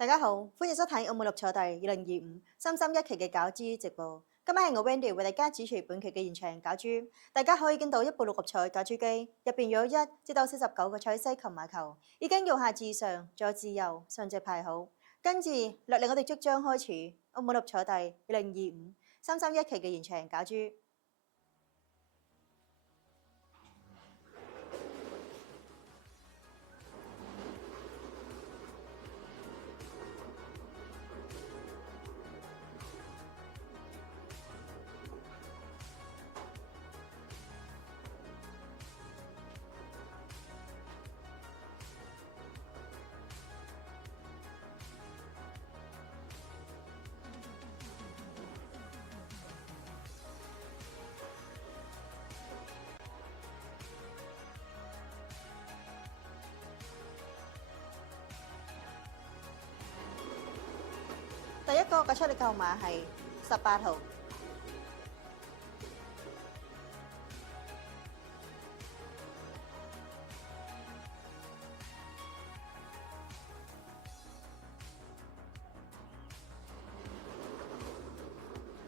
大家好，歡迎收睇澳門六錯第2025331期嘅攪珠直播。今晚係我 Wendy 為大家主持本期嘅現場攪珠。大家可以見到一部六合彩攪珠機，入邊有1至到49個彩色琴碼球，已經由下至上，再至右順序排好。跟住落嚟，我哋即將開始澳門六錯第2025331期嘅現場攪珠。第一個嘅出力號碼係18號。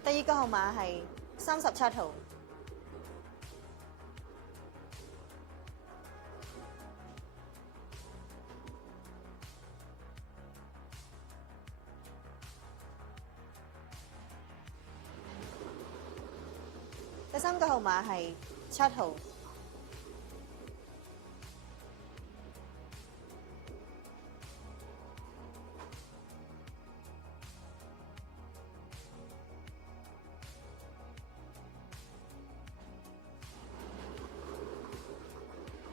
第二個號碼係37號。第三個號碼係7號。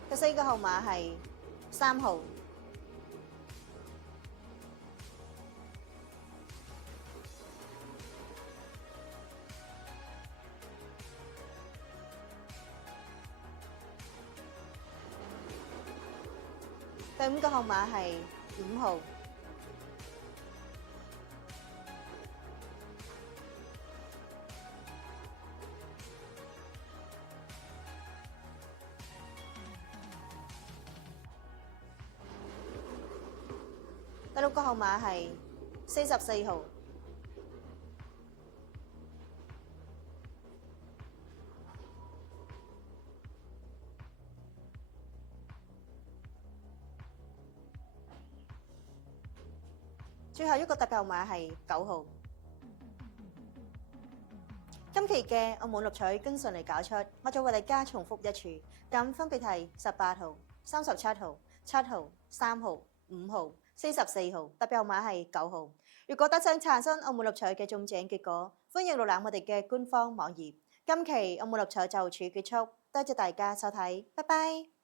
第四個號碼係3號。第五個號碼係5號。第六個號碼係44號。最後一個特別號碼係9號。今期嘅澳門六彩經順利攪出，我再為大家重複一次，咁分別係18號、37號、7號、3號、5號、44號，特別號碼係9號。如果得想查詢澳門六彩嘅中獎結果，歡迎瀏覽我哋嘅官方網頁。今期澳門六彩就此結束，多謝大家收睇，拜拜。